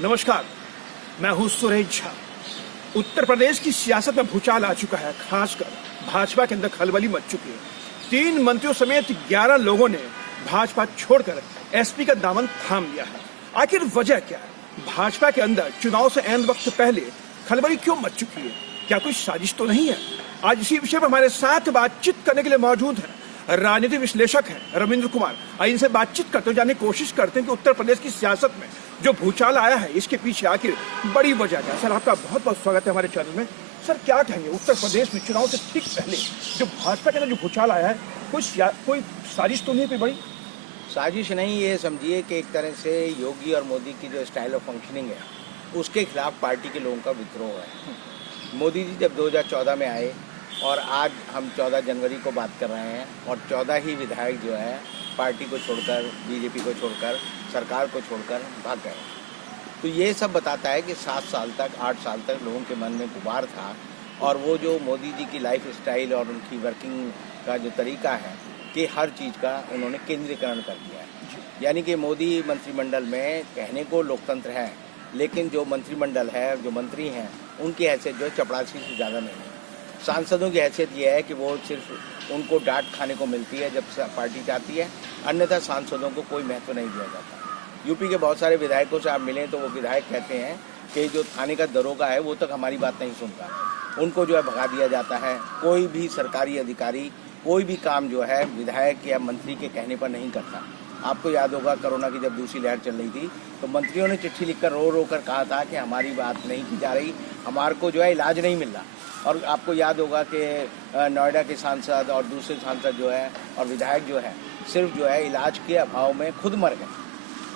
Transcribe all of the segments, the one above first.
नमस्कार, मैं हूं सुरेश झा। उत्तर प्रदेश की सियासत में भूचाल आ चुका है, खासकर भाजपा के अंदर खलबली मच चुकी है। 3 मंत्रियों समेत 11 लोगों ने भाजपा छोड़कर एसपी का दामन थाम लिया है। आखिर वजह क्या है? भाजपा के अंदर चुनाव से ऐन वक्त पहले खलबली क्यों मच चुकी है? क्या कोई साजिश तो नहीं है? आज इसी विषय पर हमारे साथ बातचीत करने के लिए मौजूद है राजनीतिक विश्लेषक हैं रविंद्र कुमार। इनसे बातचीत करते हुए जानने की कोशिश करते हैं कि उत्तर प्रदेश की सियासत में जो भूचाल आया है इसके पीछे आखिर बड़ी वजह क्या है। सर, आपका बहुत बहुत स्वागत है हमारे चैनल में। सर, क्या कहेंगे उत्तर प्रदेश में चुनाव से ठीक पहले जो भाजपा के अंदर जो भूचाल आया है, कोई साजिश तो नहीं, कोई बड़ी साजिश नहीं, ये समझिए कि एक तरह से योगी और मोदी की जो स्टाइल ऑफ फंक्शनिंग है उसके खिलाफ पार्टी के लोगों का विद्रोह है। मोदी जी जब 2014 में आए और आज हम 14 जनवरी को बात कर रहे हैं और 14 ही विधायक जो है पार्टी को छोड़कर, बीजेपी को छोड़कर, सरकार को छोड़कर भाग गए। तो ये सब बताता है कि 7 साल तक, 8 साल तक लोगों के मन में गुबार था और वो जो मोदी जी की लाइफ स्टाइल और उनकी वर्किंग का जो तरीका है कि हर चीज़ का उन्होंने केंद्रीकरण कर दिया है। यानी कि मोदी मंत्रिमंडल में कहने को लोकतंत्र है, लेकिन जो मंत्रिमंडल है, जो मंत्री हैं, उनकी हैसियत जो है चपरासी से ज़्यादा नहीं है। सांसदों की हैसियत ये है कि वो सिर्फ उनको डांट खाने को मिलती है जब पार्टी चाहती है, अन्यथा सांसदों को कोई महत्व नहीं दिया जाता। यूपी के बहुत सारे विधायकों से आप मिलें तो वो विधायक कहते हैं कि जो थाने का दरोगा है वो तक हमारी बात नहीं सुनता, उनको जो है भगा दिया जाता है। कोई भी सरकारी अधिकारी कोई भी काम जो है विधायक या मंत्री के कहने पर नहीं करता। आपको याद होगा कोरोना की जब दूसरी लहर चल रही थी तो मंत्रियों ने चिट्ठी लिखकर रो कर कहा था कि हमारी बात नहीं की जा रही, हमारे को जो है इलाज नहीं मिल रहा। और आपको याद होगा कि नोएडा के सांसद और दूसरे सांसद जो है और विधायक जो है सिर्फ जो है इलाज के अभाव में खुद मर गए।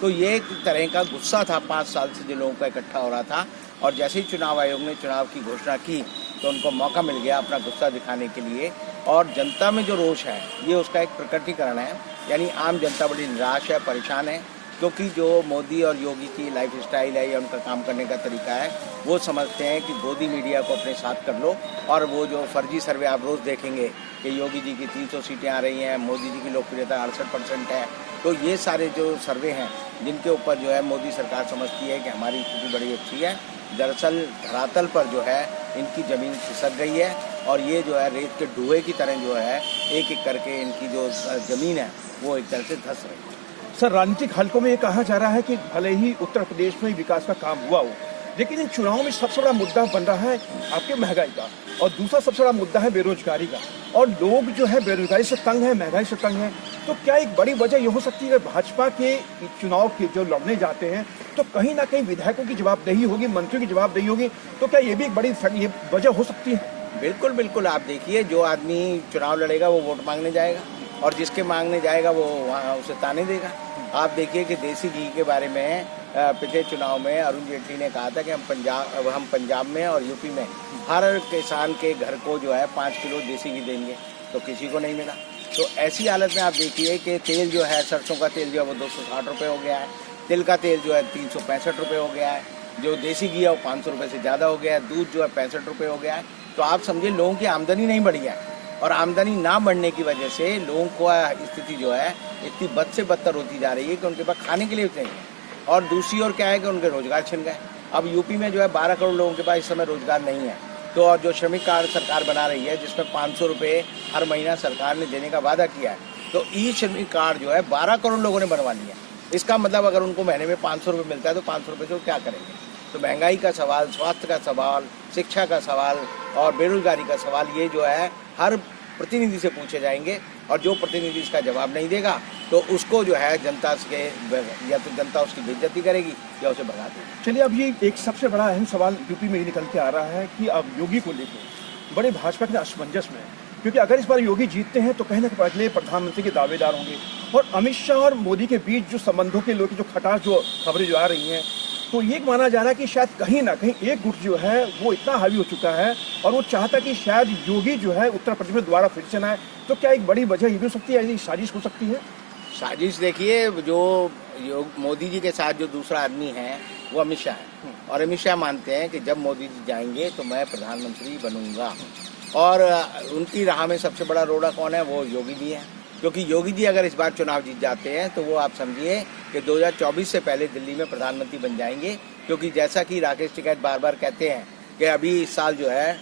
तो ये एक तरह का गुस्सा था 5 साल से जो लोगों का इकट्ठा हो रहा था, और जैसे ही चुनाव आयोग ने चुनाव की घोषणा की तो उनको मौका मिल गया अपना गुस्सा दिखाने के लिए। और जनता में जो रोष है ये उसका एक प्रकटीकरण है। यानी आम जनता बड़ी निराश है, परेशान है, क्योंकि जो मोदी और योगी की लाइफ स्टाइल है या उनका काम करने का तरीका है वो समझते हैं कि गोदी मीडिया को अपने साथ कर लो। और वो जो फर्जी सर्वे आप रोज़ देखेंगे कि योगी जी की 300 सीटें आ रही हैं, मोदी जी की लोकप्रियता 68% है, तो ये सारे जो सर्वे हैं जिनके ऊपर जो है मोदी सरकार समझती है कि हमारी स्थिति बड़ी अच्छी है, दरअसल धरातल पर जो है इनकी ज़मीन खिसक गई है और ये जो है रेत के डुए की तरह जो है एक एक करके इनकी जो ज़मीन है वो एक तरह से धंस रही है। सर, राजनीतिक हलकों में ये कहा जा रहा है कि भले ही उत्तर प्रदेश में विकास का काम हुआ हो, लेकिन इन चुनाव में सबसे बड़ा मुद्दा बन रहा है आपके महंगाई का, और दूसरा सबसे बड़ा मुद्दा है बेरोजगारी का। और लोग जो है बेरोजगारी से तंग है, महंगाई से तंग है। तो क्या एक बड़ी वजह ये हो सकती है कि भाजपा के चुनाव के जो लड़ने जाते हैं तो कहीं ना कहीं विधायकों की जवाबदेही होगी, मंत्रियों की जवाबदेही होगी, तो क्या ये भी एक बड़ी ये वजह हो सकती है? बिल्कुल बिल्कुल। आप देखिए, जो आदमी चुनाव लड़ेगा वो वोट मांगने जाएगा और जिसके मांगने जाएगा वो वहाँ उसे ताने देगा। आप देखिए कि देसी घी के बारे में पिछले चुनाव में अरुण जेटली ने कहा था कि हम पंजाब में और यूपी में हर किसान के घर को जो है 5 किलो देसी घी देंगे, तो किसी को नहीं मिला। तो ऐसी हालत में आप देखिए कि तेल जो है, सरसों का तेल जो है वो 260 रुपये हो गया है, तिल का तेल जो है 365 रुपये हो गया है, जो देसी घी है वो 500 रुपये से ज़्यादा हो गया है, दूध जो है 65 रुपये हो गया है। तो आप समझिए लोगों की आमदनी नहीं बढ़ी है, और आमदनी ना बढ़ने की वजह से लोगों को स्थिति जो है इतनी बद से बदतर होती जा रही है कि उनके पास खाने के लिए उतने नहीं है। और दूसरी ओर क्या है कि उनके रोजगार छिन गए। अब यूपी में जो है 12 करोड़ लोगों के पास इस समय रोजगार नहीं है। तो और जो श्रमिक कार्ड सरकार बना रही है जिसमें 500 रुपये हर महीना सरकार ने देने का वादा किया है, तो ई श्रमिक कार्ड जो है 12 करोड़ लोगों ने बनवा लिया। इसका मतलब अगर उनको महीने में 500 रुपये मिलता है तो 500 रुपये से वो क्या करेंगे? तो महंगाई का सवाल, स्वास्थ्य का सवाल, शिक्षा का सवाल और बेरोजगारी का सवाल, ये जो है हर प्रतिनिधि से पूछे जाएंगे, और जो प्रतिनिधि इसका जवाब नहीं देगा तो उसको जो है जनता से या तो जनता उसकी बेइज्जती करेगी या उसे भगा देगी। चलिए, अब ये एक सबसे बड़ा अहम सवाल यूपी में ये निकल के आ रहा है कि अब योगी को लेकर बड़े भाजपा के असमंजस में है, क्योंकि अगर इस बार योगी जीतते हैं तो कहीं ना कहीं अगले प्रधानमंत्री के दावेदार होंगे, और अमित शाह और मोदी के बीच जो संबंधों के लोग जो खटास जो खबरें जो आ रही हैं, तो ये माना जा रहा है कि शायद कहीं ना कहीं एक गुट जो है वो इतना हावी हो चुका है और वो चाहता कि शायद योगी जो है उत्तर प्रदेश में दोबारा फिर से ना आए। तो क्या एक बड़ी वजह ये भी हो सकती है, ऐसी साजिश हो सकती है? साजिश देखिए, जो मोदी जी के साथ जो दूसरा आदमी है वो अमित शाह है, और अमित शाह मानते हैं कि जब मोदी जी जाएंगे तो मैं प्रधानमंत्री बनूंगा। और उनकी राह में सबसे बड़ा रोड़ा कौन है? वो योगी जी है। क्योंकि योगी जी अगर इस बार चुनाव जीत जाते हैं तो वो आप समझिए कि 2024 से पहले दिल्ली में प्रधानमंत्री बन जाएंगे। क्योंकि जैसा कि राकेश टिकैत बार बार कहते हैं कि अभी इस साल जो है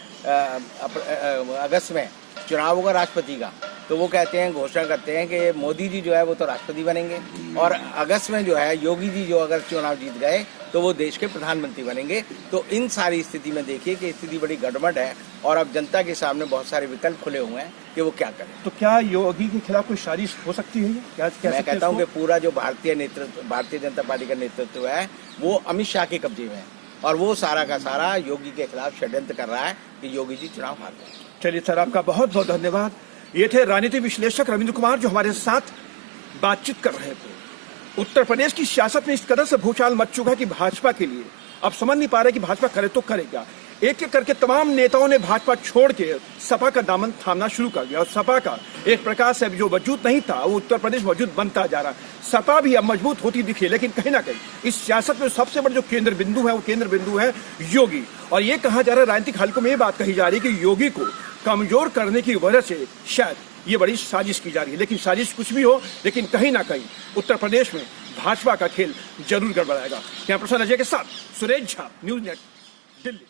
अगस्त में चुनाव होगा राष्ट्रपति का, तो वो कहते हैं, घोषणा करते हैं कि मोदी जी जो है वो तो राष्ट्रपति बनेंगे और अगस्त में जो है योगी जी जो अगर चुनाव जीत गए तो वो देश के प्रधानमंत्री बनेंगे। तो इन सारी स्थिति में देखिए कि स्थिति बड़ी गड़बड़ है और अब जनता के सामने बहुत सारे विकल्प खुले हुए हैं कि वो क्या करें। तो क्या योगी के खिलाफ कोई साजिश हो सकती है? क्या मैं कहता हूँ कि पूरा जो भारतीय जनता पार्टी का नेतृत्व है वो अमित शाह के कब्जे में है और वो सारा का सारा योगी के खिलाफ षड्यंत्र कर रहा है कि योगी जी चुनाव हार जाए। चलिए सर, आपका बहुत बहुत धन्यवाद। ये थे राजनीति विश्लेषक रविंद्र कुमार जो हमारे साथ बातचीत कर रहे थे। उत्तर प्रदेश की सियासत में इस कदर से भूचाल मच चुका है कि भाजपा के लिए अब समझ नहीं पा रहे कि भाजपा करे तो करे क्या। एक एक करके तमाम नेताओं ने भाजपा छोड़ के सपा का दामन थामना शुरू कर दिया और सपा का एक प्रकार से जो वजूद नहीं था वो उत्तर प्रदेश वजूद बनता जा रहा। सपा भी अब मजबूत होती दिखी, लेकिन कहीं ना कहीं इस सियासत में सबसे बड़ा जो केंद्र बिंदु है वो केंद्र बिंदु है योगी। और ये कहा जा रहा है, राजनीतिक हलकों में ये बात कही जा रही है कि योगी को कमजोर करने की वजह से शायद ये बड़ी साजिश की जा रही है। लेकिन साजिश कुछ भी हो, लेकिन कहीं ना कहीं उत्तर प्रदेश में भाजपा का खेल जरूर गड़बड़ाएगा। यहाँ प्रसन्न अजय के साथ सुरेश झा, न्यूज़ नेट, दिल्ली।